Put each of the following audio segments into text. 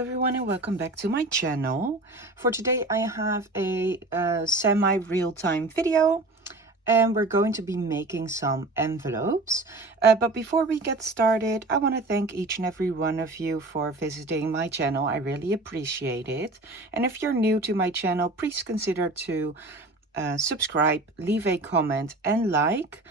everyone and welcome back to my channel. For today I have a semi-real-time video and we're going to be making some envelopes. But before we get started, I want to thank each and every one of you for visiting my channel. I really appreciate it. And if you're new to my channel, please consider to subscribe, leave a comment and like.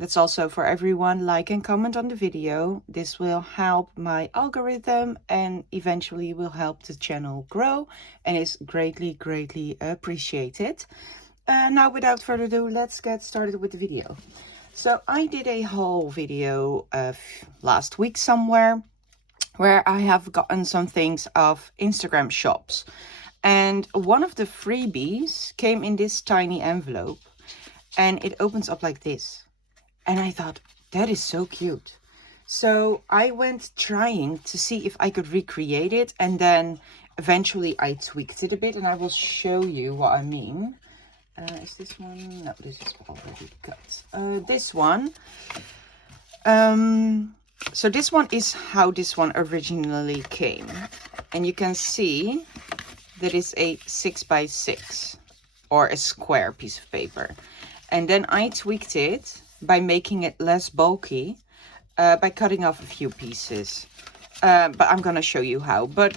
That's also for everyone. Like and comment on the video. This will help my algorithm and eventually will help the channel grow and is greatly appreciated. Now without further ado, let's get started with the video. So I did a whole video last week somewhere where I have gotten some things off Instagram shops, and one of the freebies came in this tiny envelope and it opens up like this. And I thought, that is so cute. So I went trying to see if I could recreate it. And then eventually I tweaked it a bit. And I will show you what I mean. Is this one? No, this is already cut. This one. So this one is how this one originally came. And you can see that it's a 6x6 or a square piece of paper. And then I tweaked it by making it less bulky, by cutting off a few pieces. But I'm gonna show you how. But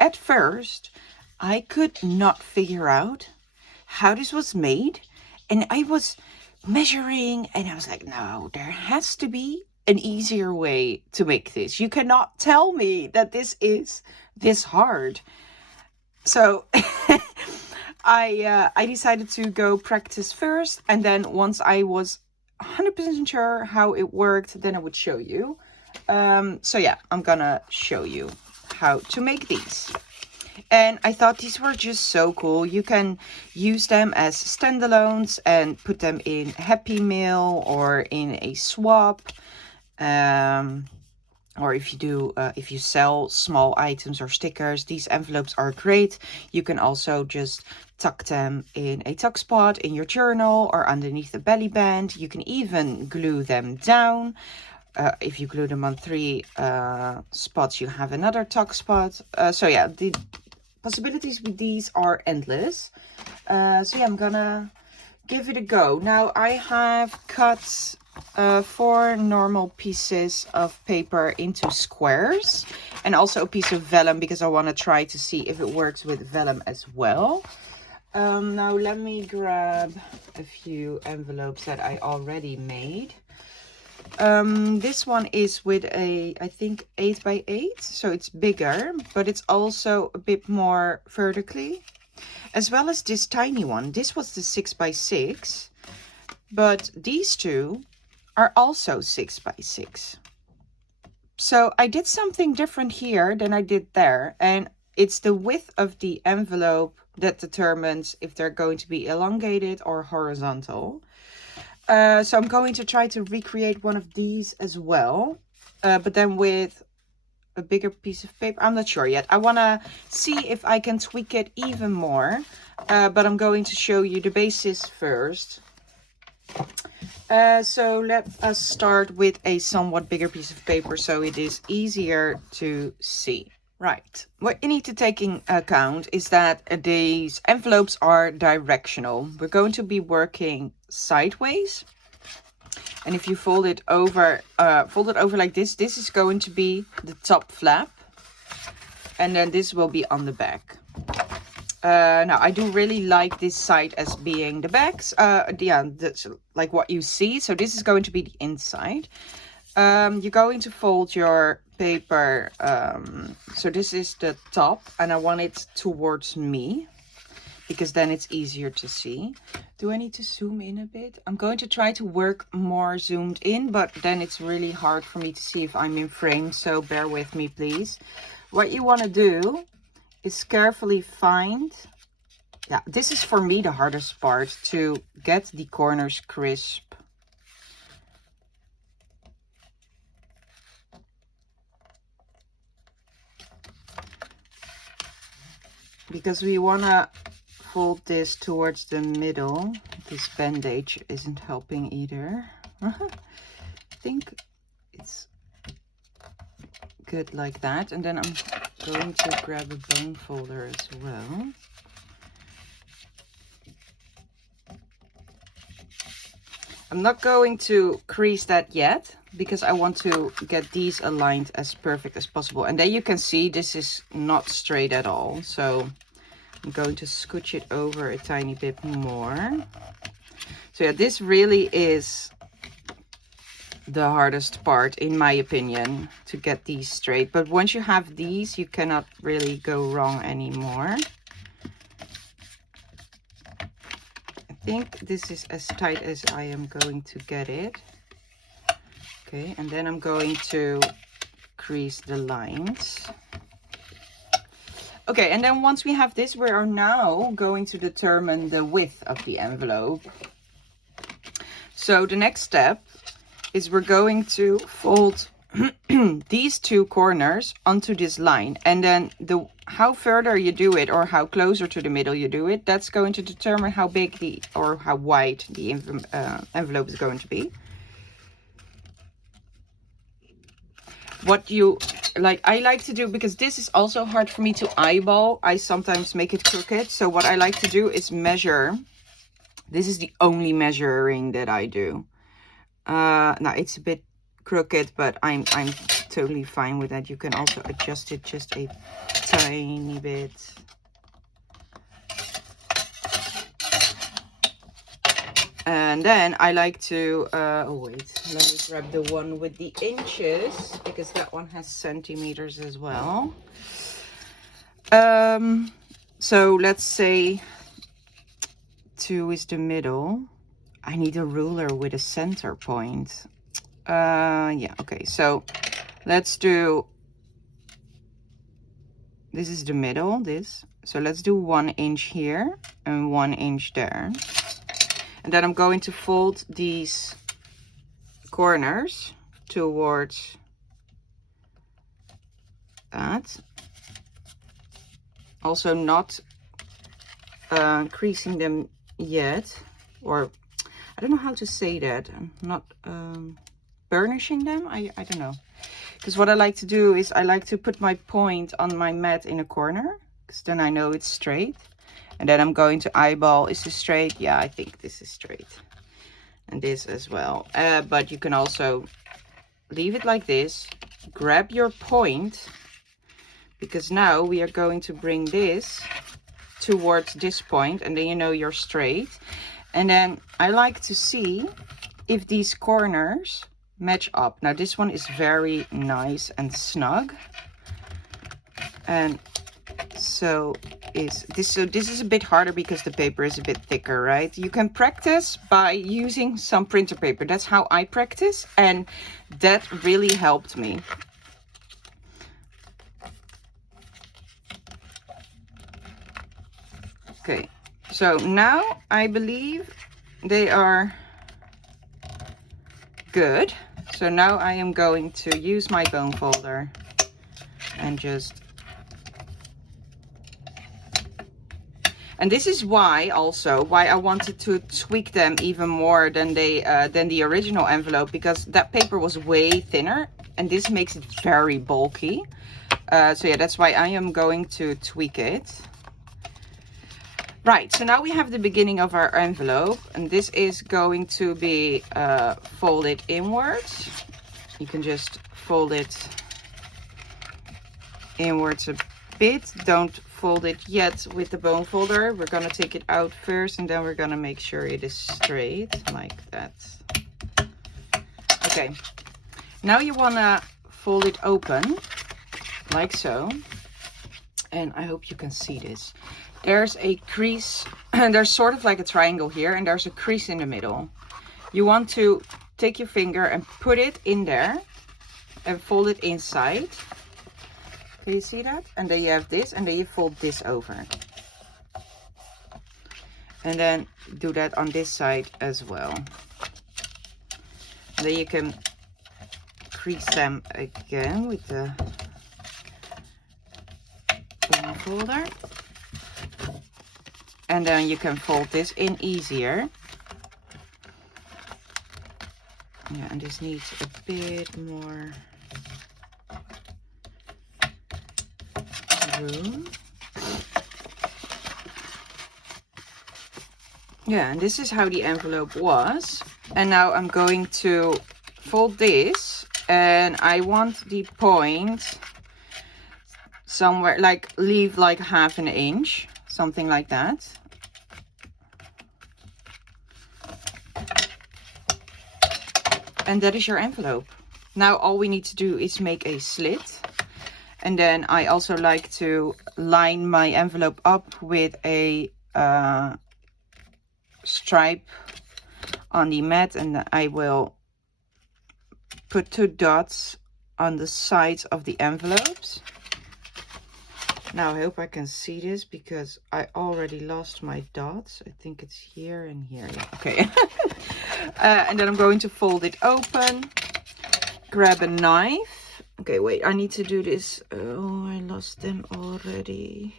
at first, I could not figure out how this was made. And I was measuring and I was like, no, there has to be an easier way to make this. You cannot tell me that this is this hard. So I decided to go practice first, and then once I was 100% sure how it worked, then I would show you. So yeah, I'm gonna show you how to make these. And I thought these were just so cool. You can use them as standalones and put them in Happy Meal or in a swap. Or if you sell small items or stickers, these envelopes are great. You can also just tuck them in a tuck spot in your journal or underneath the belly band. You can even glue them down. If you glue them on 3 spots, you have another tuck spot. So yeah, the possibilities with these are endless. So yeah, I'm gonna give it a go. Now I have cut 4 normal pieces of paper into squares and also a piece of vellum because I want to try to see if it works with vellum as well. Now let me grab a few envelopes that I already made. This one is with a, I think 8x8, so it's bigger, but it's also a bit more vertically, as well as this tiny one. This was the 6x6, but these two are also 6x6. So I did something different here than I did there, and it's the width of the envelope that determines if they're going to be elongated or horizontal. So I'm going to try to recreate one of these as well, but then with a bigger piece of paper. I'm not sure yet. I want to see if I can tweak it even more, but I'm going to show you the basis first. So let us start with a somewhat bigger piece of paper so it is easier to see. Right, what you need to take in account is that these envelopes are directional. We're going to be working sideways. And if you fold it over like this, this is going to be the top flap. And then this will be on the back. Now I do really like this side as being the backs. Yeah, that's like what you see. So this is going to be the inside. You're going to fold your paper. So this is the top, and I want it towards me because then it's easier to see. Do I need to zoom in a bit? I'm going to try to work more zoomed in, but then it's really hard for me to see if I'm in frame. So bear with me, please. What you want to do is carefully find, yeah, this is for me the hardest part, to get the corners crisp. Because we want to fold this towards the middle. This bandage isn't helping either. I think it's good like that. And then I'm going to grab a bone folder as well. I'm not going to crease that yet because I want to get these aligned as perfect as possible. And then you can see this is not straight at all. So I'm going to scooch it over a tiny bit more. So yeah, this really is the hardest part, in my opinion, to get these straight. But once you have these, you cannot really go wrong anymore. I think this is as tight as I am going to get it. Okay, and then I'm going to crease the lines. Okay, and then once we have this, we are now going to determine the width of the envelope. So the next step is we're going to fold these two corners onto this line, and then how further you do it or how closer to the middle you do it, that's going to determine how big or how wide the envelope is going to be. What you like, I like to do, because this is also hard for me to eyeball, I sometimes make it crooked. So what I like to do is measure. This is the only measuring that I do. Now it's a bit crooked, but I'm totally fine with that. You can also adjust it just a tiny bit. And then I like to oh wait, let me grab the one with the inches, because that one has centimeters as well. So let's say 2 is the middle. I need a ruler with a center point. Yeah, okay, so let's do, this is the middle, this. So let's do 1 inch here and 1 inch there. And then I'm going to fold these corners towards that. Also not creasing them yet, or I don't know how to say that. I'm not burnishing them. I don't know. Because what I like to do is I like to put my point on my mat in a corner, because then I know it's straight. And then I'm going to eyeball, is this straight? Yeah, I think this is straight. And this as well. But you can also leave it like this. Grab your point, because now we are going to bring this towards this point, and then you know you're straight. And then I like to see if these corners match up. Now this one is very nice and snug. And so this is a bit harder because the paper is a bit thicker, right? You can practice by using some printer paper. That's how I practice, and that really helped me. Okay, so now I believe they are good. So now I am going to use my bone folder and just, and this is why also why I wanted to tweak them even more than the original envelope, because that paper was way thinner and this makes it very bulky. So yeah, that's why I am going to tweak it. Right, so now we have the beginning of our envelope, and this is going to be folded inwards. You can just fold it inwards a bit. Don't fold it yet with the bone folder. We're going to take it out first, and then we're going to make sure it is straight like that. Okay, now you want to fold it open like so, and I hope you can see this. There's a crease, and there's sort of like a triangle here, and there's a crease in the middle. You want to take your finger and put it in there and fold it inside. Can you see that? And then you have this, and then you fold this over. And then do that on this side as well. And then you can crease them again with the bone folder. And then you can fold this in easier. Yeah, and this needs a bit more. room. Yeah, and this is how the envelope was. And now I'm going to fold this, and I want the point somewhere, like leave like 1/2 inch, something like that. And that is your envelope. Now all we need to do is make a slit. And then I also like to line my envelope up with a stripe on the mat, and I will put 2 dots on the sides of the envelopes. Now I hope I can see this because I already lost my dots. I think it's here and here. Yeah, okay. And then I'm going to fold it open, grab a knife. Okay, wait, I need to do this. Oh, I lost them already.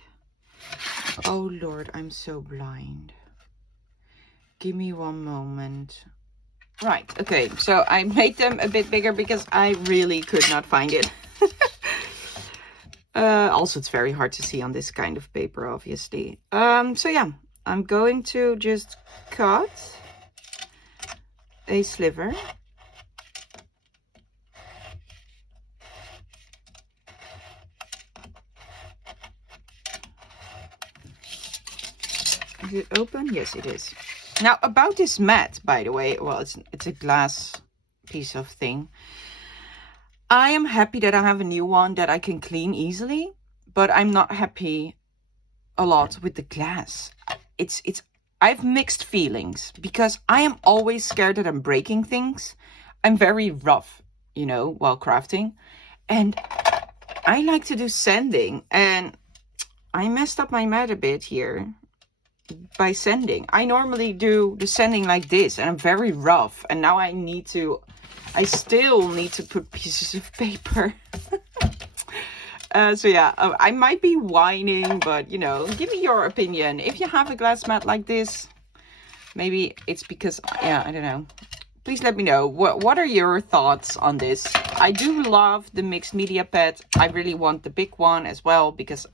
Oh Lord, I'm so blind. Give me one moment. Right, okay, so I made them a bit bigger because I really could not find it. Also, it's very hard to see on this kind of paper, obviously. So yeah, I'm going to just cut a sliver. Is it open? Yes, it is. Now, about this mat, by the way, well, it's a glass piece of thing. I am happy that I have a new one that I can clean easily, but I'm not happy a lot with the glass. I have mixed feelings because I am always scared that I'm breaking things. I'm very rough, you know, while crafting, and I like to do sanding, and I messed up my mat a bit here by sanding. I normally do the sanding like this, and I'm very rough, and now I still need to put pieces of paper. So yeah, I might be whining, but you know, give me your opinion. If you have a glass mat like this, maybe it's because, yeah, I don't know. Please let me know. What are your thoughts on this? I do love the mixed media pet. I really want the big one as well, because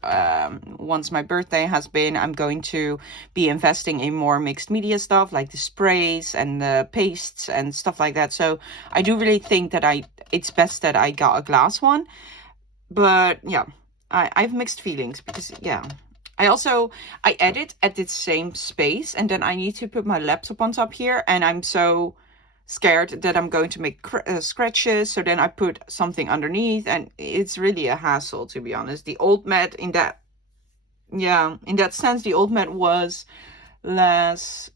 once my birthday has been, I'm going to be investing in more mixed media stuff, like the sprays and the pastes and stuff like that. So I do really think that it's best that I got a glass one. But yeah, I have mixed feelings because, yeah. I edit at the same space, and then I need to put my laptop on top here, and I'm so scared that I'm going to make scratches, so then I put something underneath, and it's really a hassle, to be honest. The old mat, in that sense, the old mat was less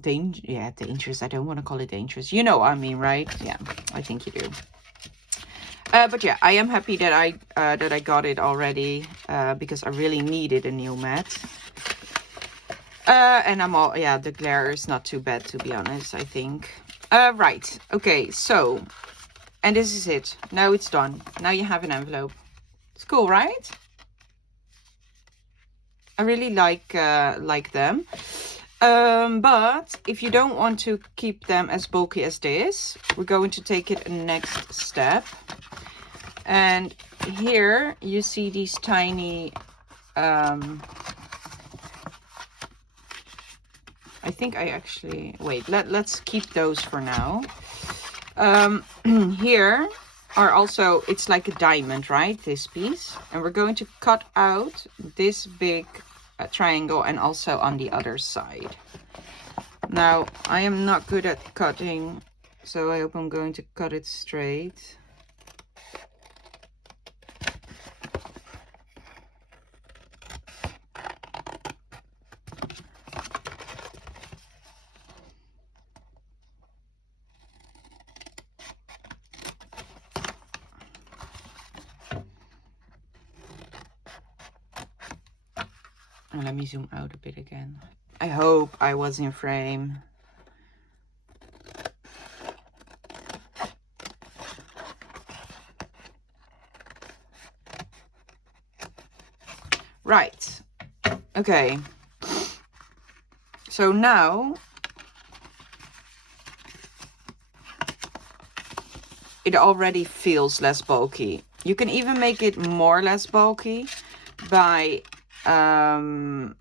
dangerous. I don't want to call it dangerous, you know what I mean, right? Yeah, I think you do. But yeah, I am happy that I got it already, because I really needed a new mat. And the glare is not too bad, to be honest, I think. Right, okay, so, and this is it. Now it's done. Now you have an envelope. It's cool, right? I really like them. But if you don't want to keep them as bulky as this, we're going to take it a next step. And here you see these tiny, I think I actually, wait, let's keep those for now. Here are also, it's like a diamond, right? This piece. And we're going to cut out this big triangle, and also on the other side. Now, I am not good at cutting, so I hope I'm going to cut it straight. And let me zoom out a bit again. I hope I was in frame. Right. Okay. So now it already feels less bulky. You can even make it more or less bulky by I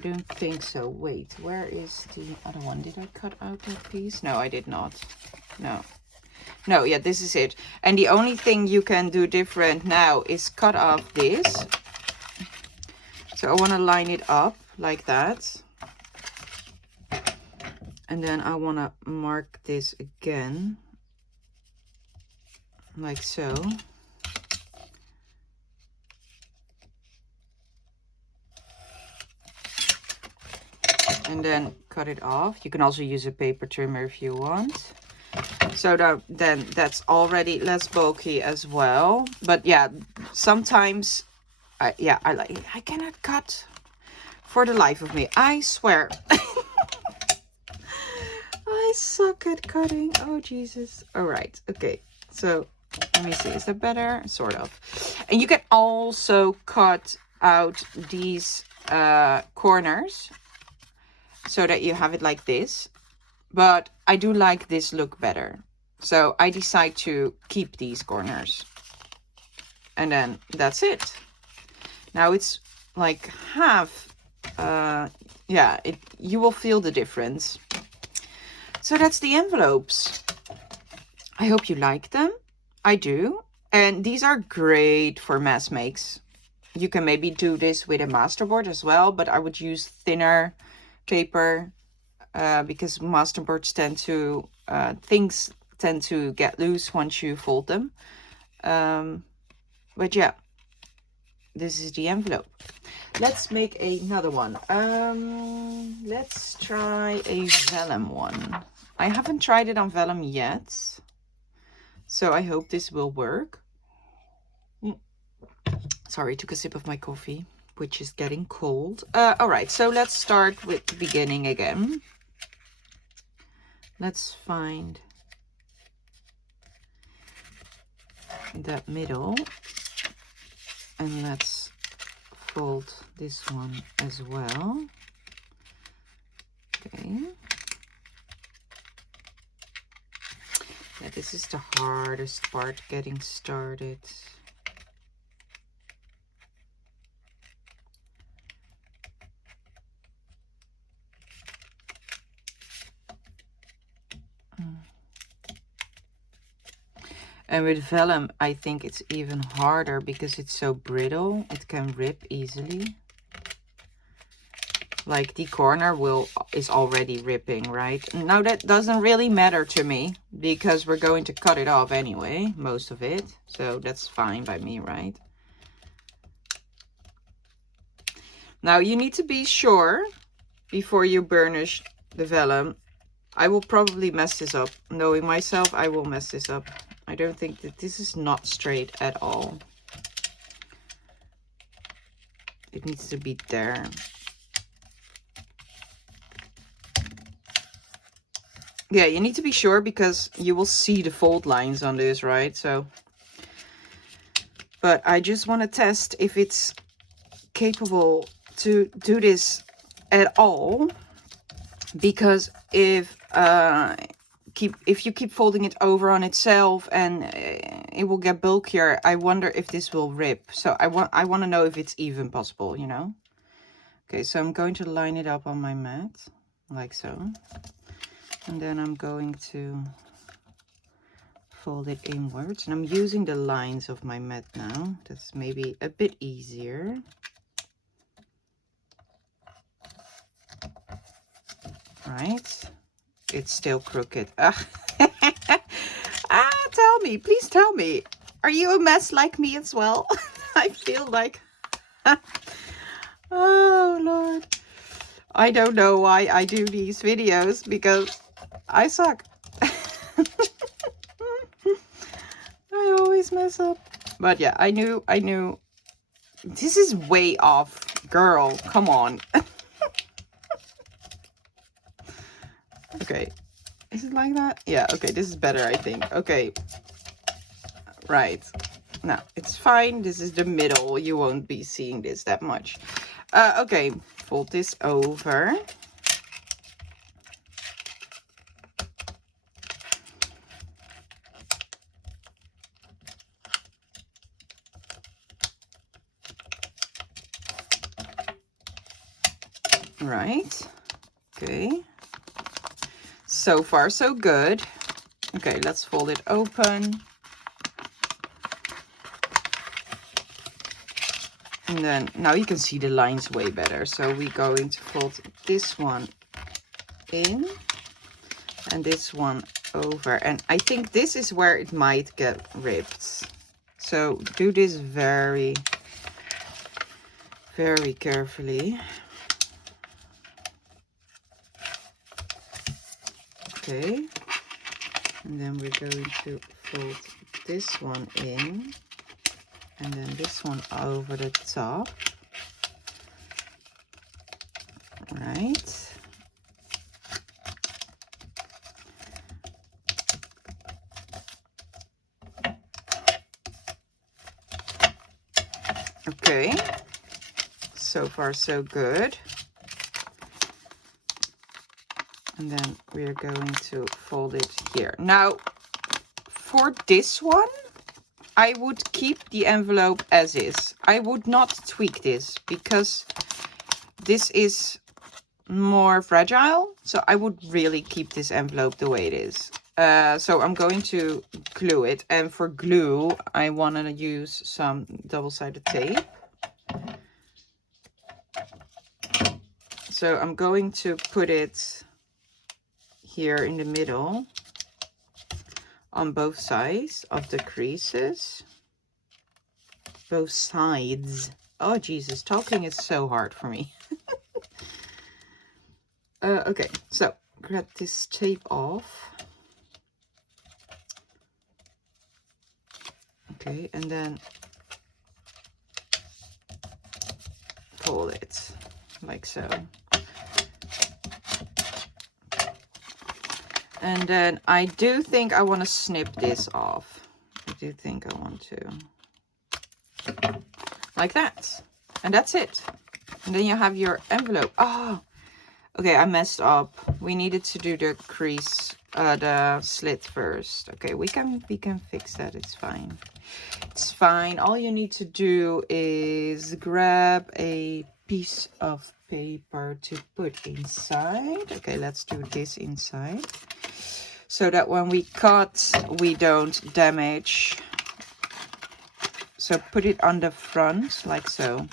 don't think so. Wait, where is the other one? Did I cut out that piece? No, I did not. No, yeah, this is it. And the only thing you can do different now is cut off this. So I want to line it up like that. And then I want to mark this again. Like so. And then cut it off. You can also use a paper trimmer if you want. So then that's already less bulky as well. But yeah, sometimes, I cannot cut for the life of me. I swear. I suck at cutting. Oh, Jesus. All right. Okay. So let me see. Is that better? Sort of. And you can also cut out these corners so that you have it like this. But I do like this look better. So I decide to keep these corners. And then that's it. Now it's like half. Yeah, you will feel the difference. So that's the envelopes. I hope you like them. I do. And these are great for mass makes. You can maybe do this with a masterboard as well, but I would use thinner paper because masterboards tend to, things tend to get loose once you fold them. But yeah, this is the envelope. Let's make another one. Let's try a vellum one. I haven't tried it on vellum yet, so I hope this will work. Sorry, took a sip of my coffee, which is getting cold. All right, so let's start with the beginning again. Let's find that middle, and let's fold this one as well. Okay. Yeah, this is the hardest part, getting started. And with vellum, I think it's even harder because it's so brittle. It can rip easily. Like the corner is already ripping, right? Now that doesn't really matter to me because we're going to cut it off anyway, most of it. So that's fine by me, right? Now you need to be sure before you burnish the vellum. I will probably mess this up. Knowing myself, I will mess this up. I don't think that this is not straight at all. It needs to be there. Yeah, you need to be sure because you will see the fold lines on this, right? So, but I just want to test if it's capable to do this at all. Because if you keep folding it over on itself and it will get bulkier, I wonder if this will rip. So I want to know if it's even possible, you know. Okay, so I'm going to line it up on my mat like so, and then I'm going to fold it inwards, and I'm using the lines of my mat now. That's maybe a bit easier. Right, it's still crooked. Tell me, please tell me, are you a mess like me as well? I feel like oh Lord, I don't know why I do these videos because I suck. I always mess up. But yeah, I knew this is way off, girl, come on. Okay, is it like that? Yeah, okay, this is better, I think. Okay, right. No, it's fine. This is the middle. You won't be seeing this that much. Okay, fold this over. Right. Okay. So far, so good. Okay, let's fold it open. And then now you can see the lines way better. So we're going to fold this one in and this one over. And I think this is where it might get ripped. So do this very, very carefully. Okay. And then we're going to fold this one in. And then this one over the top. Right. Okay. So far, so good. And then we're going to fold it here. Now, for this one, I would keep the envelope as is. I would not tweak this because this is more fragile. So I would really keep this envelope the way it is. So I'm going to glue it. And for glue, I want to use some double-sided tape. So I'm going to put it here in the middle on both sides of the creases. Both sides. Oh, Jesus, talking is so hard for me. Okay, so grab this tape off. Okay, and then fold it like so. And then I do think I want to snip this off. I do think I want to. Like that. And that's it. And then you have your envelope. Oh, okay, I messed up. We needed to do the crease, the slit first. Okay, we can fix that. It's fine. It's fine. All you need to do is grab a piece of paper to put inside. Okay, let's do this inside. So that when we cut, we don't damage. So put it on the front, like so.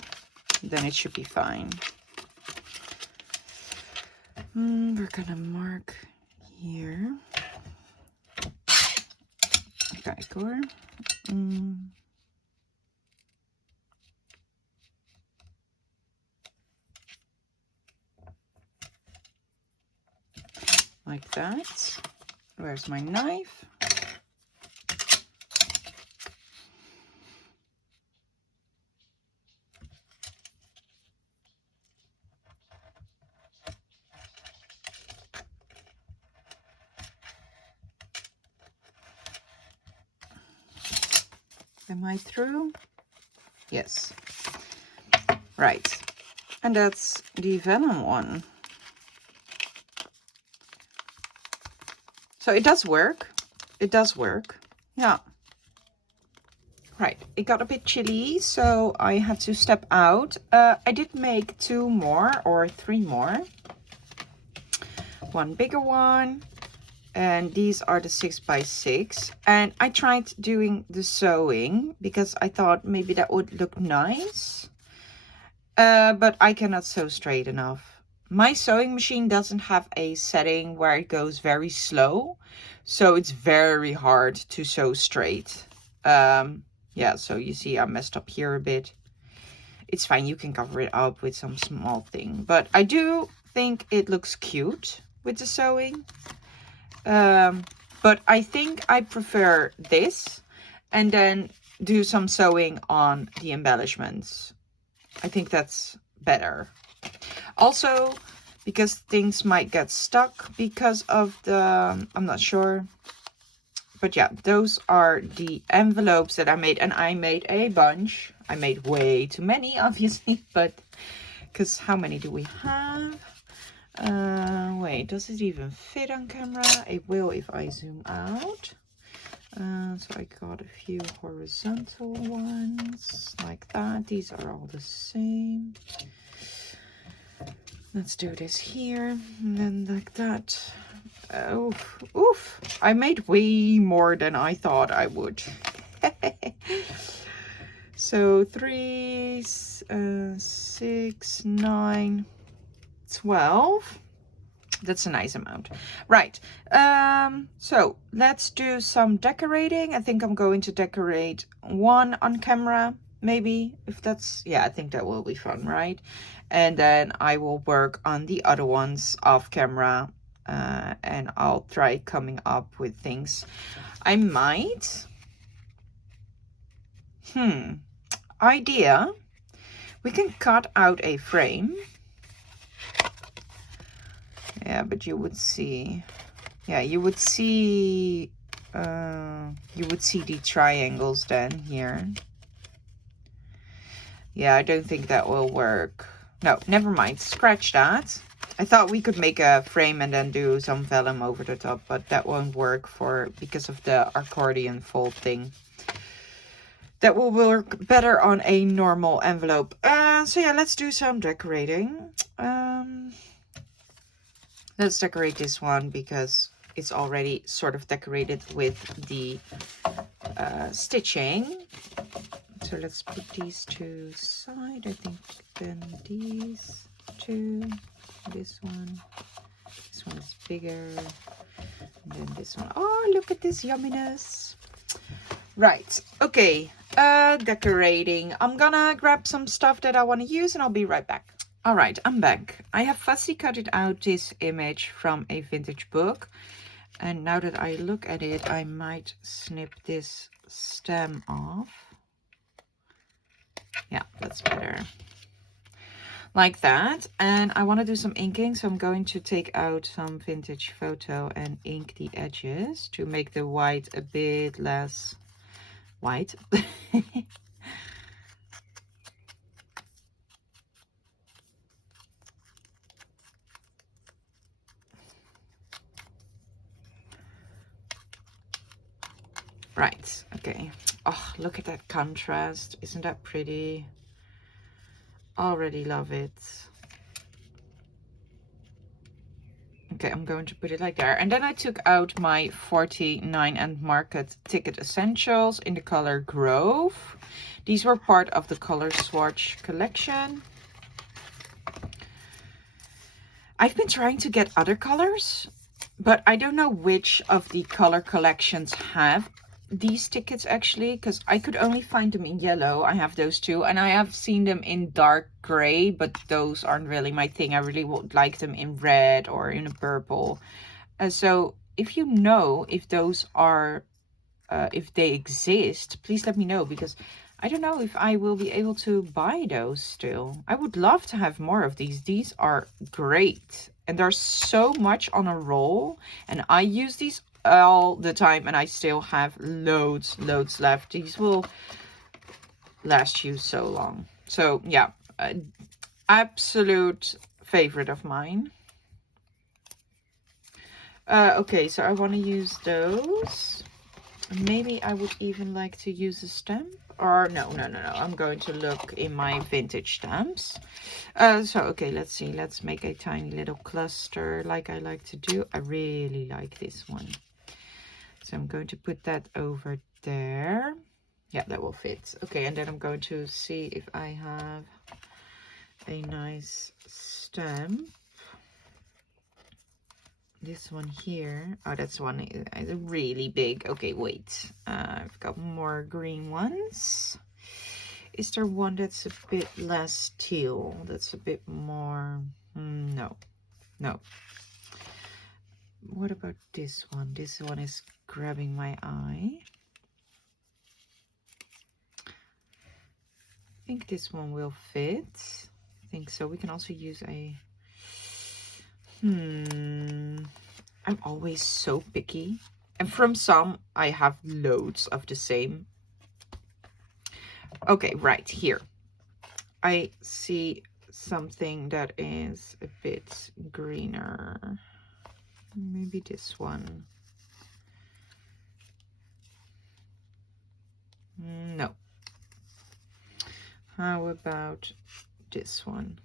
Then it should be fine. We're gonna mark here. Kijken. Like that. Where's my knife? Am I through? Yes. Right. And that's the vellum one. So it does work. It does work. Yeah. Right. It got a bit chilly, so I had to step out. I did make 2 more or 3 more. One bigger one. And these are the 6x6. And I tried doing the sewing because I thought maybe that would look nice. But I cannot sew straight enough. My sewing machine doesn't have a setting where it goes very slow. So it's very hard to sew straight. Yeah, so you see I messed up here a bit. It's fine, you can cover it up with some small thing. But I do think it looks cute with the sewing. But I think I prefer this and then do some sewing on the embellishments. I think that's better. Also, because things might get stuck because of the, I'm not sure. But yeah, those are the envelopes that I made. And I made a bunch. I made way too many, obviously. But, because how many do we have? Wait, does it even fit on camera? It will if I zoom out. So I got a few horizontal ones like that. These are all the same. Let's do this here, and then like that. Oh, oof. I made way more than I thought I would. So 3, 6, 9, 12. That's a nice amount. Right. So let's do some decorating. I think I'm going to decorate one on camera, maybe, if that's, yeah, I think that will be fun, right? And then I will work on the other ones off camera, and I'll try coming up with things. I might, idea, we can cut out a frame. Yeah, but you would see, yeah, you would see the triangles then here. Yeah, I don't think that will work. No, never mind. Scratch that. I thought we could make a frame and then do some vellum over the top, but that won't work because of the accordion fold thing. That will work better on a normal envelope. So yeah, let's do some decorating. Let's decorate this one because it's already sort of decorated with the stitching. So let's put these two aside. I think then these two, this one is bigger, and then this one. Oh, look at this yumminess. Right, okay, decorating. I'm gonna grab some stuff that I want to use and I'll be right back. All right, I'm back. I have fussy cutted out this image from a vintage book. And now that I look at it, I might snip this stem off. Yeah, that's better. Like that. And I want to do some inking, so I'm going to take out some vintage photo and ink the edges to make the white a bit less white. Right, okay. Oh, look at that contrast. Isn't that pretty? Already love it. Okay, I'm going to put it like there. And then I took out my 49 and Market Ticket Essentials in the color Grove. These were part of the color swatch collection. I've been trying to get other colors, but I don't know which of the color collections have these tickets actually, because I could only find them in yellow. I have those two, and I have seen them in dark gray, but those aren't really my thing. I really would like them in red or in a purple. So if you know if those are, if they exist, please let me know, because I don't know if I will be able to buy those still. I would love to have more of these. These are great. And there's so much on a roll. And I use these all the time. And I still have loads left. These will last you so long. So yeah, absolute favorite of mine. Okay, so I want to use those. Maybe I would even like to use a stamp. Or no, I'm going to look in my vintage stamps. So okay, let's see. Let's make a tiny little cluster like I like to do. I really like this one. So I'm going to put that over there. Yeah, that will fit. Okay, and then I'm going to see if I have a nice stamp. This one here. Oh, that's one is really big. Okay, wait. I've got more green ones. Is there one that's a bit less teal? That's a bit more... no. What about this one? This one is grabbing my eye. I think this one will fit. I think so. We can also use a... I'm always so picky. And from some, I have loads of the same. Okay, right here. I see something that is a bit greener. Maybe this one. No. How about this one?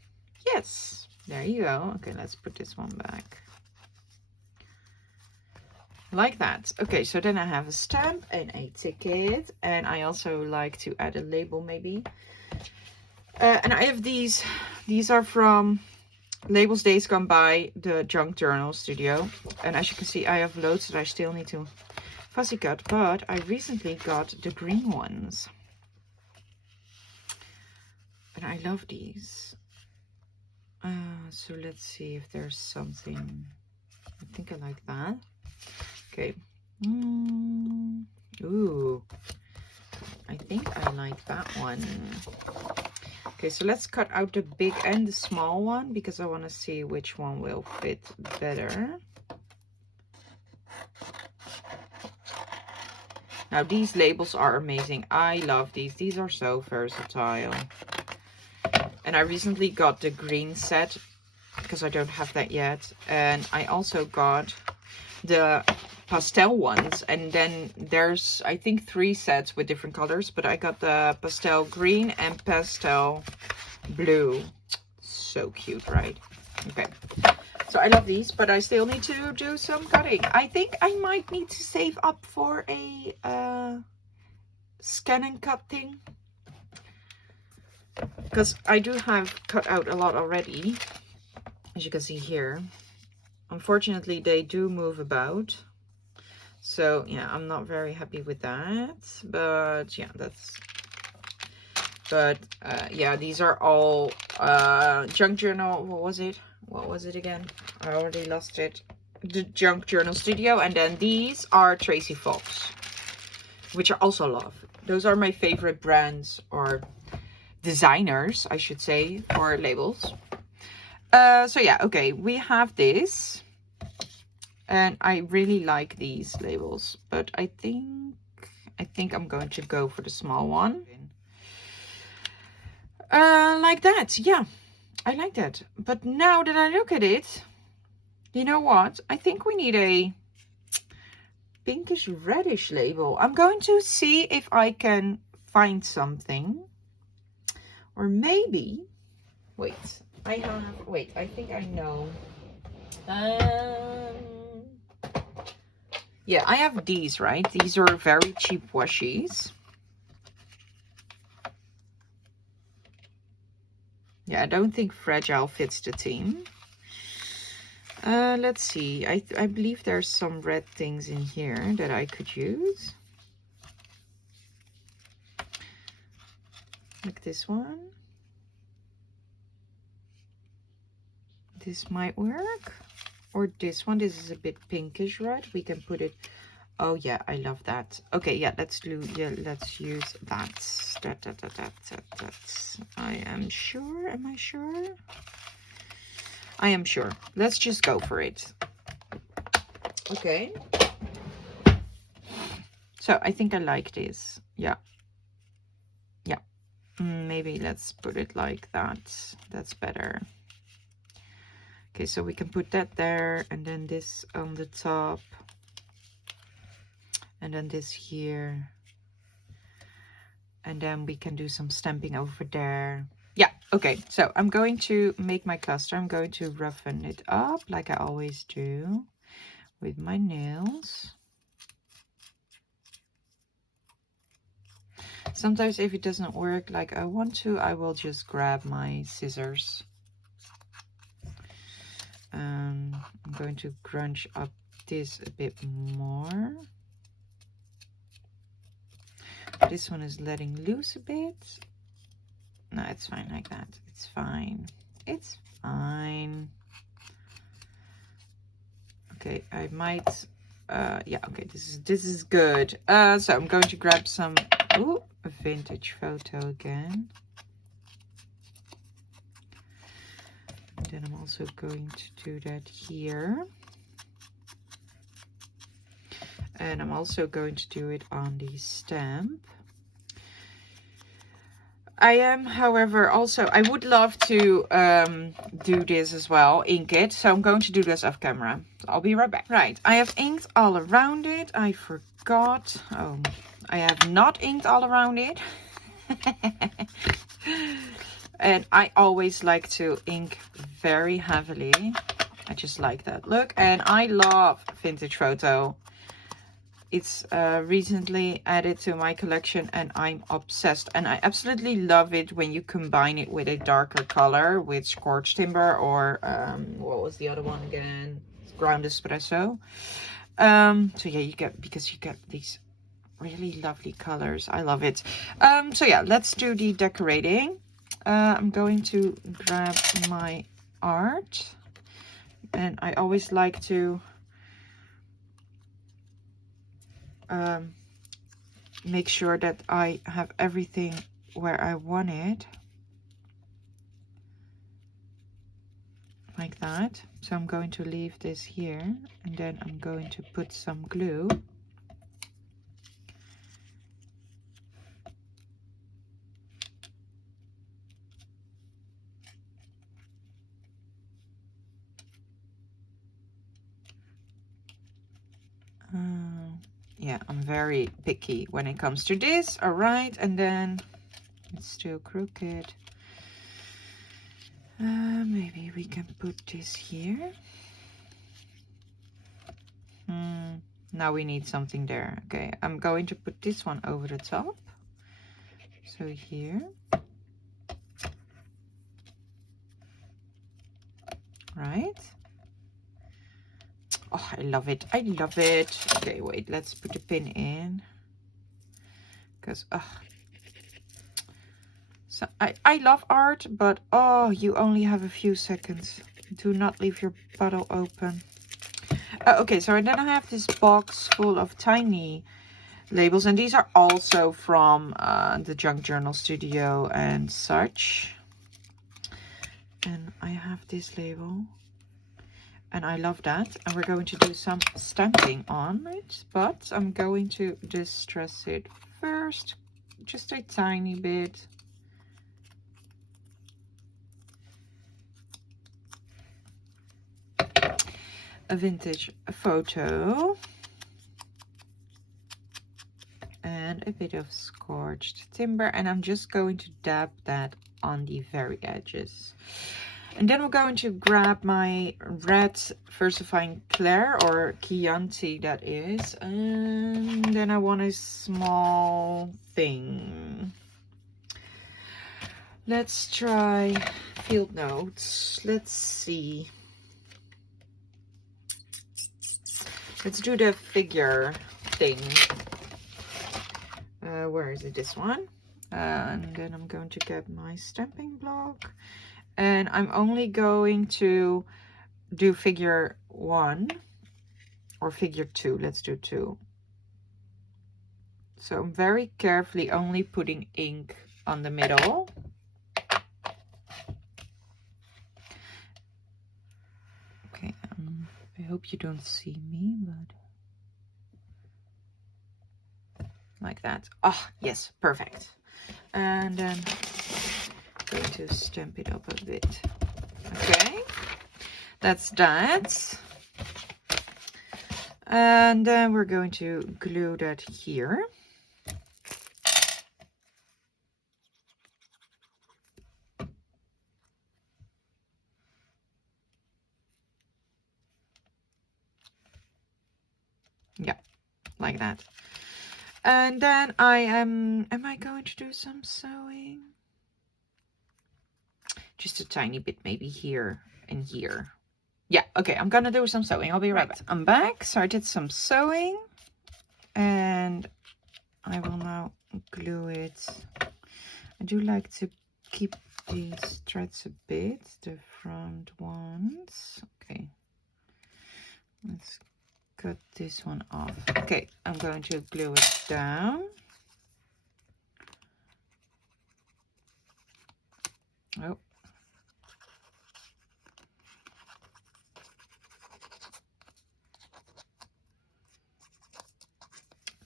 Yes. There you go. Okay, let's put this one back. Like that. Okay, so then I have a stamp and a ticket. And I also like to add a label maybe. And I have these. These are from Labels Days Gone By, the Junk Journal Studio. And as you can see, I have loads that I still need to fussy cut. But I recently got the green ones. And I love these. So let's see if there's something. I think I like that. Okay. Ooh. I think I like that one. Okay, so let's cut out the big and the small one because I want to see which one will fit better. Now these labels are amazing. I love these. These are so versatile. And I recently got the green set because I don't have that yet. And I also got the pastel ones, and then there's I think 3 sets with different colors, but I got the pastel green and pastel blue. So cute, right? Okay, so I love these, but I still need to do some cutting. I think I might need to save up for a scan and cut thing, because I do have cut out a lot already, as you can see here. Unfortunately, they do move about. So yeah, I'm not very happy with that, but yeah, yeah, these are all Junk Journal. What was it again? I already lost it. The Junk Journal Studio. And then these are Tracy Fox, which I also love. Those are my favorite brands, or designers, I should say, for labels. So yeah, okay, we have this. And I really like these labels, but I think I'm going to go for the small one. Like that. Yeah, I like that. But now that I look at it, you know what? I think we need a pinkish reddish label. I'm going to see if I can find something. Or maybe, wait, I think I know. Yeah, I have these, right? These are very cheap washies. Yeah, I don't think Fragile fits the theme. Let's see. I believe there's some red things in here that I could use. Like this one. This might work. Or this one. This is a bit pinkish red. We can put it. Oh yeah, I love that. Okay, yeah, let's use that. That. I am sure. Am I sure? I am sure. Let's just go for it. Okay. So I think I like this. Yeah. Yeah. Maybe let's put it like that. That's better. Okay, so we can put that there, and then this on the top, and then this here, and then we can do some stamping over there. Yeah, okay, so I'm going to make my cluster. I'm going to roughen it up like I always do with my nails. Sometimes if it doesn't work like I want to, I will just grab my scissors. I'm going to crunch up this a bit more. This one is letting loose a bit. No, it's fine like that. It's fine. It's fine. Okay, I might yeah, okay, this is good. So I'm going to grab some a vintage photo again. And then I'm also going to do that here. And I'm also going to do it on the stamp. I am, however, also, I would love to do this as well, ink it. So I'm going to do this off camera. So I'll be right back. Right, I have inked all around it. I forgot. Oh, I have not inked all around it. And I always like to ink very heavily. I just like that look. And I love vintage photo. It's recently added to my collection and I'm obsessed. And I absolutely love it when you combine it with a darker color, with scorched timber or what was the other one again? Ground espresso. So yeah, you get, because you get these really lovely colors. I love it. So yeah, let's do the decorating. I'm going to grab my art, and I always like to make sure that I have everything where I want it, like that. So I'm going to leave this here, and then I'm going to put some glue. Yeah, I'm very picky when it comes to this. All right, and then it's still crooked. Maybe we can put this here. Now we need something there. Okay, I'm going to put this one over the top. So here. Right. Oh, I love it. I love it. Okay, wait, let's put the pin in. Because, so I love art, but oh, you only have a few seconds. Do not leave your bottle open. Okay, so then I have this box full of tiny labels, and these are also from the Junk Journal Studio and such. And I have this label, and I love that. And we're going to do some stamping on it, but I'm going to distress it first, just a tiny bit. A vintage photo. And a bit of scorched timber, and I'm just going to dab that on the very edges. And then we're going to grab my red Versifying Clair, or Chianti that is, and then I want a small thing. Let's try Field Notes. Let's see. Let's do the figure thing. Where is it? This one. And then I'm going to get my stamping block. And I'm only going to do figure 1 or figure 2. Let's do 2. So I'm very carefully only putting ink on the middle. Okay, I hope you don't see me, but like that. Oh, yes, perfect. And then I'm going to stamp it up a bit. Okay, that's that. And then we're going to glue that here. Yeah, like that. And then I am I going to do some sewing? Just a tiny bit, maybe here and here. Yeah, okay, I'm gonna do some sewing. I'll be right back. I'm back. So I did some sewing, and I will now glue it. I do like to keep these threads a bit, the front ones. Okay, let's cut this one off. Okay, I'm going to glue it down. Oh.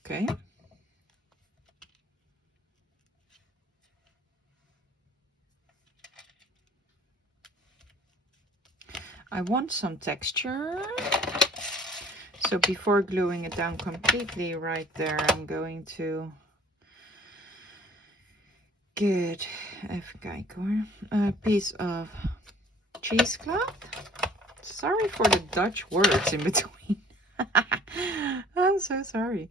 Okay. I want some texture. So before gluing it down completely right there, I'm going to Good. Even kijken hoor. A piece of cheesecloth. Sorry for the Dutch words in between. I'm so sorry.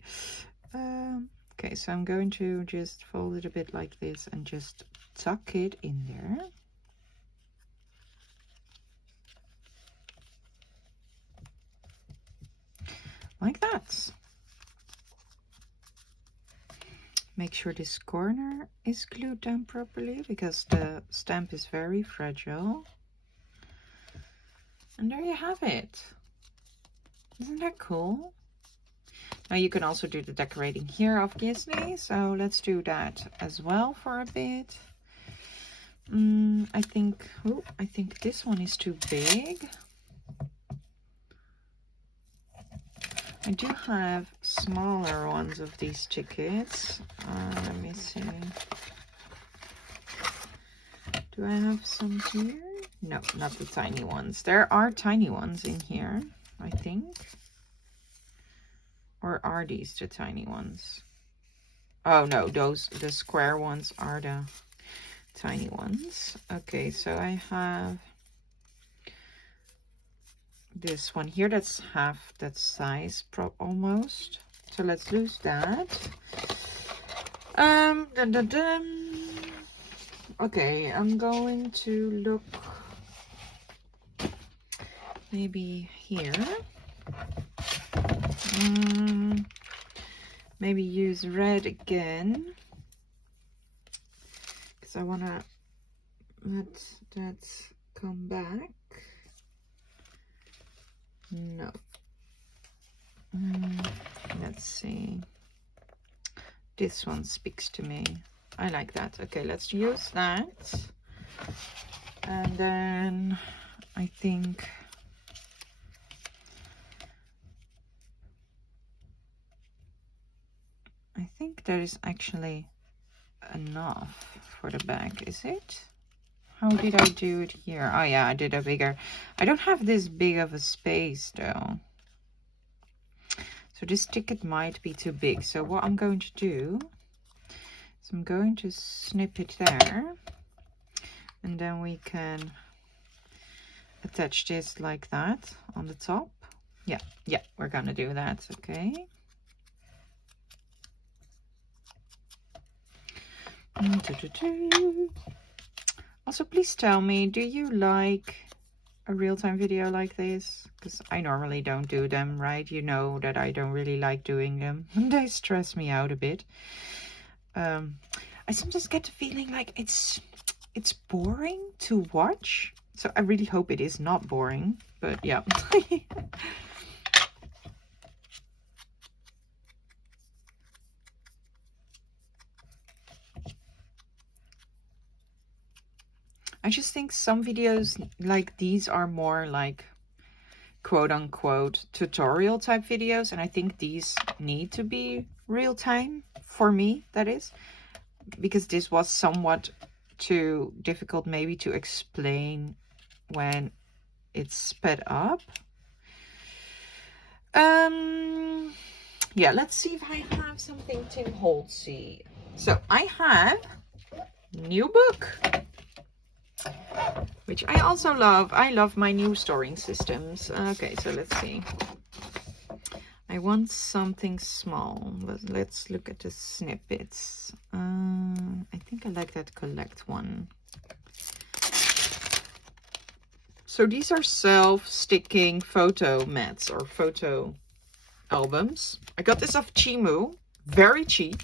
Okay, so I'm going to just fold it a bit like this and just tuck it in there. Like that. Make sure this corner is glued down properly because the stamp is very fragile. And there you have it. Isn't that cool? Now you can also do the decorating here, obviously. So let's do that as well for a bit. I think this one is too big. I do have smaller ones of these tickets. Let me see. Do I have some here? No, not the tiny ones. There are tiny ones in here, I think. Or are these the tiny ones? Oh no, the square ones are the tiny ones. Okay, so I have this one here that's half that size, almost. So let's lose that. Dun, dun, dun. Okay, I'm going to look maybe here. Maybe use red again, because I want to let that come back. No. Let's see. This one speaks to me. I like that. Okay, let's use that. And then I think there is actually enough for the back, is it? How did I do it here? Oh yeah, I did a bigger. I don't have this big of a space though. So this ticket might be too big. So what I'm going to do is I'm going to snip it there. And then we can attach this like that on the top. Yeah, we're gonna do that, okay. Also, please tell me, do you like a real-time video like this? Because I normally don't do them, right? You know that I don't really like doing them. They stress me out a bit. I sometimes get the feeling like it's boring to watch. So I really hope it is not boring, but yeah. I just think some videos like these are more like quote unquote tutorial type videos, and I think these need to be real time for me, that is, because this was somewhat too difficult maybe to explain when it's sped up. Yeah, let's see if I have something Tim Holtzy. So I have new book, which I also love. I love my new storing systems. Okay, so let's see. I want something small. Let's look at the snippets. I think I like that collect one. So these are self-sticking photo mats or photo albums. I got this off Temu, very cheap.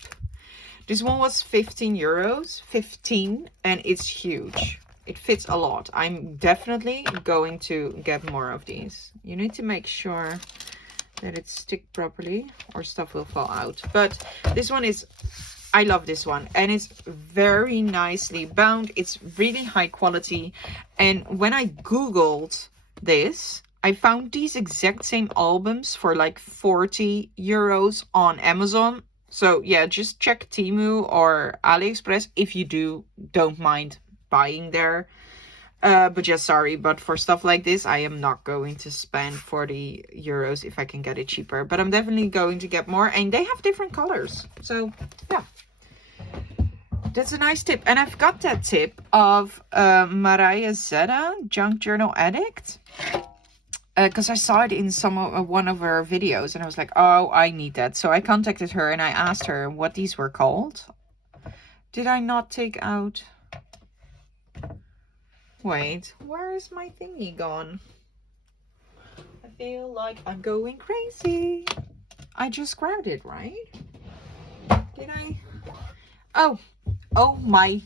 This one was 15 euros, 15, and it's huge. It fits a lot. I'm definitely going to get more of these. You need to make sure that it sticks properly or stuff will fall out. But this one is, I love this one, and it's very nicely bound. It's really high quality. And when I Googled this, I found these exact same albums for like 40 euros on Amazon. So yeah, just check Temu or AliExpress if you don't mind buying there. But just sorry, but for stuff like this, I am not going to spend 40 euros if I can get it cheaper. But I'm definitely going to get more, and they have different colors. So yeah. that's a nice tip. And I've got that tip of Mariah Zeta, Junk Journal Addict. Because I saw it in one of her videos and I was like, oh, I need that. So I contacted her and I asked her what these were called. Did I not take out? Wait, where is my thingy gone? I feel like I'm going crazy. I just grabbed it, right? Did I? Oh my.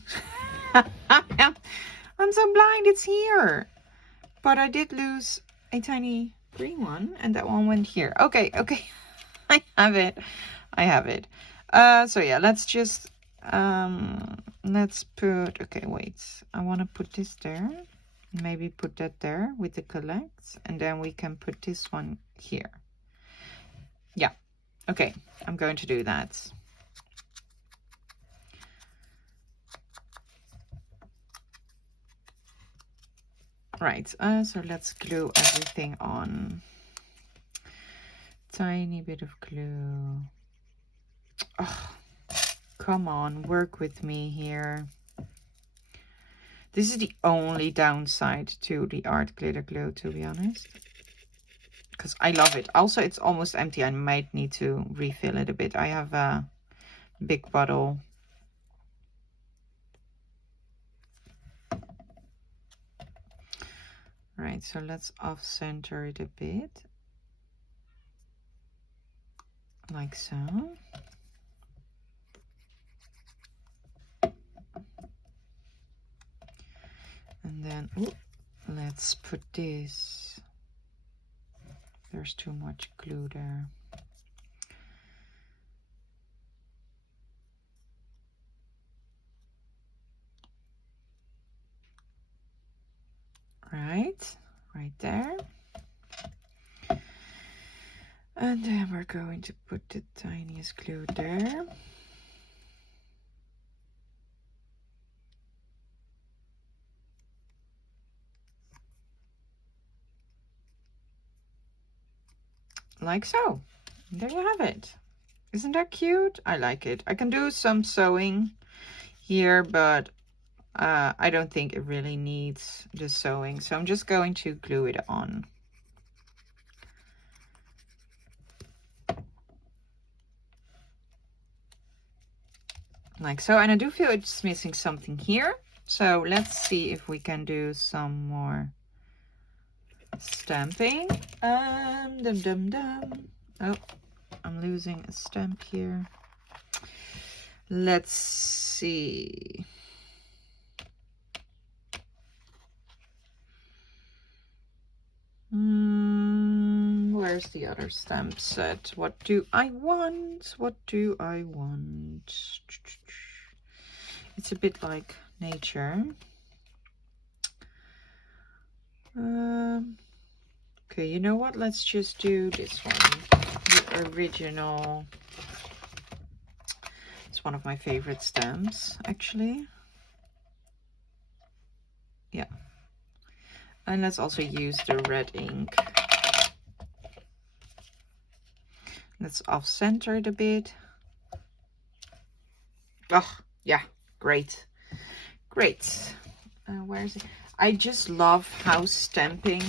I'm so blind, it's here. But I did lose a tiny green one and that one went here. Okay. I have it. So yeah, let's just, let's put, okay, wait. I want to put this there. Maybe put that there with the collect. And then we can put this one here. Yeah. Okay, I'm going to do that. Right, so let's glue everything on. Tiny bit of glue. Oh, come on, work with me here. This is the only downside to the art glitter glue, to be honest. Because I love it. Also, it's almost empty. I might need to refill it a bit. I have a big bottle. Right, so let's off-center it a bit. Like so. And then, ooh, let's put this. There's too much glue there. Right there. And then we're going to put the tiniest glue there. Like so. There you have it. Isn't that cute? I like it. I can do some sewing here, but I don't think it really needs the sewing. So I'm just going to glue it on. Like so. And I do feel it's missing something here. So let's see if we can do some more stamping. Oh, I'm losing a stamp here. Let's see. Where's the other stamp set? What do I want? What do I want? It's a bit like nature. Okay, you know what? Let's just do this one. The original. It's one of my favorite stamps, actually. Yeah. And let's also use the red ink. Let's off-center it a bit. Oh, yeah, great. Great. Where is it? I just love how stamping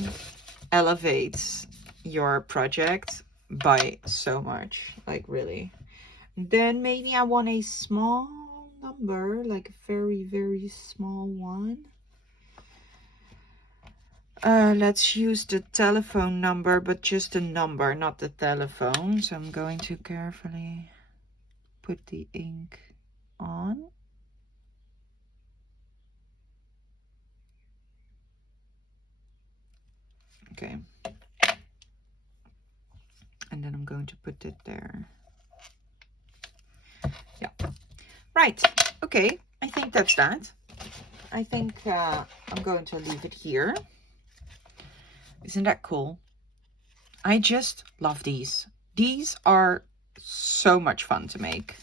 elevates your project by so much. Like, really. Then maybe I want a small number, like a very, very small one. Let's use the telephone number, but just the number, not the telephone. So I'm going to carefully put the ink on. Okay. And then I'm going to put it there. Yeah. Right. Okay. I think that's that. I think I'm going to leave it here. Isn't that cool? I just love these. These are so much fun to make.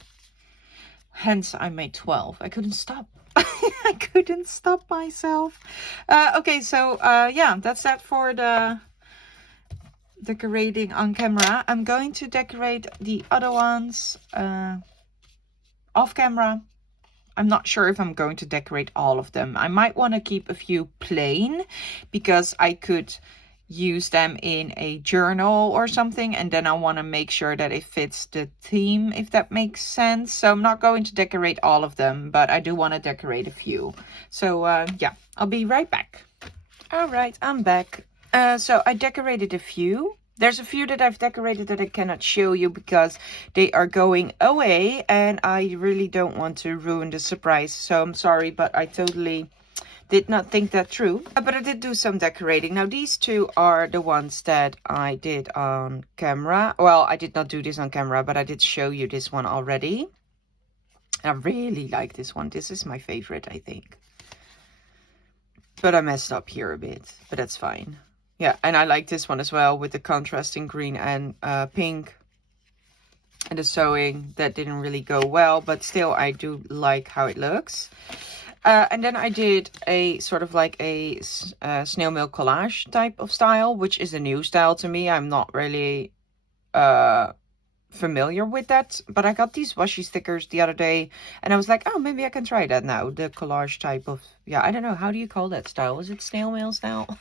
Hence, I made 12. I couldn't stop. I couldn't stop myself. Okay, so yeah, that's that for the decorating on camera. I'm going to decorate the other ones off camera. I'm not sure if I'm going to decorate all of them. I might want to keep a few plain because I could use them in a journal or something, and then I want to make sure that it fits the theme, if that makes sense. So I'm not going to decorate all of them, but I do want to decorate a few. So yeah, I'll be right back. All right, I'm back. So I decorated a few. There's a few that I've decorated that I cannot show you because they are going away and I really don't want to ruin the surprise. So I'm sorry, but I totally did not think that through. But I did do some decorating. Now these two are the ones that I did on camera. Well, I did not do this on camera, but I did show you this one already. I really like this one. This is my favorite, I think. But I messed up here a bit, but that's fine. Yeah, and I like this one as well with the contrasting green and pink. And the sewing, that didn't really go well, but still I do like how it looks. And then I did a sort of like a snail mail collage type of style, which is a new style to me. I'm not really familiar with that, but I got these washi stickers the other day and I was like, oh, maybe I can try that now. The collage type of, yeah, I don't know, how do you call that style? Is it snail mail style?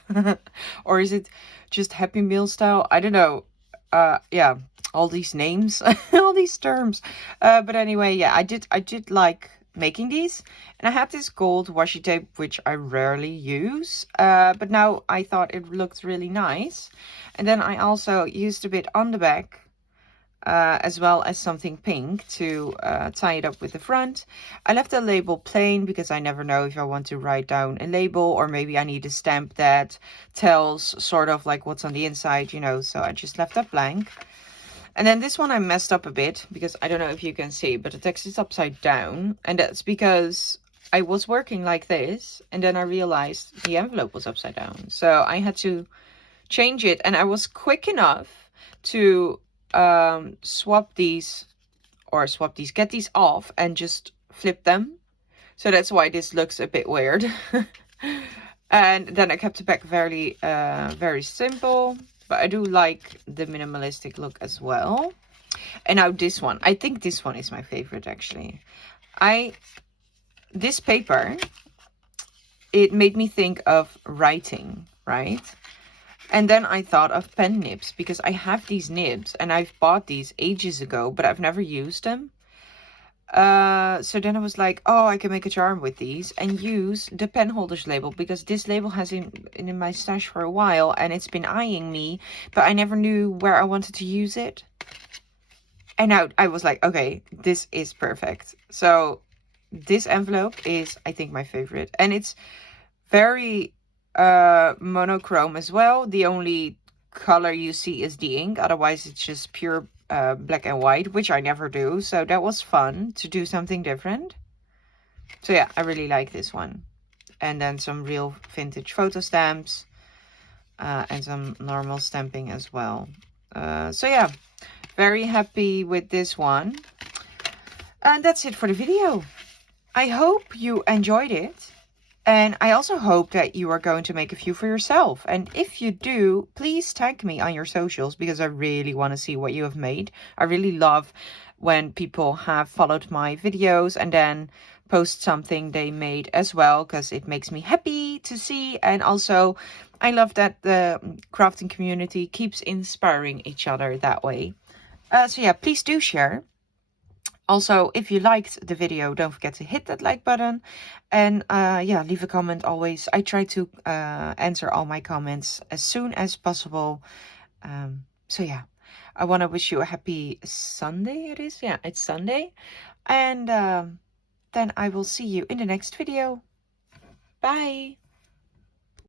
Or is it just happy meal style? I don't know. Yeah, all these names, all these terms. But anyway, yeah, I did like making these, and I had this gold washi tape which I rarely use, but now I thought it looked really nice. And then I also used a bit on the back, as well as something pink to tie it up with the front. I left the label plain because I never know if I want to write down a label, or maybe I need a stamp that tells sort of like what's on the inside, you know, so I just left that blank. And then this one I messed up a bit because I don't know if you can see, but the text is upside down. And that's because I was working like this and then I realized the envelope was upside down. So I had to change it, and I was quick enough to get these off and just flip them. So that's why this looks a bit weird. And then I kept it back very simple, but I do like the minimalistic look as well. And now this one, I think this one is my favorite actually. This paper, it made me think of writing, right? And then I thought of pen nibs because I have these nibs and I've bought these ages ago, but I've never used them. So then I was like, oh, I can make a charm with these and use the pen holders label, because this label has been in my stash for a while and it's been eyeing me, but I never knew where I wanted to use it. And now I was like, okay, this is perfect. So this envelope is, I think, my favorite, and it's very monochrome as well. The only color you see is the ink, otherwise it's just pure black and white, which I never do. So that was fun to do something different. So yeah, I really like this one. And then some real vintage photo stamps, and some normal stamping as well. So yeah, very happy with this one. And that's it for the video. I hope you enjoyed it. And I also hope that you are going to make a few for yourself. And if you do, please tag me on your socials, because I really want to see what you have made. I really love when people have followed my videos and then post something they made as well, because it makes me happy to see. And also, I love that the crafting community keeps inspiring each other that way. So yeah, please do share. Also, if you liked the video, don't forget to hit that like button. And yeah, leave a comment always. I try to answer all my comments as soon as possible. So yeah, I want to wish you a happy Sunday. It is, yeah, it's Sunday. And then I will see you in the next video. Bye.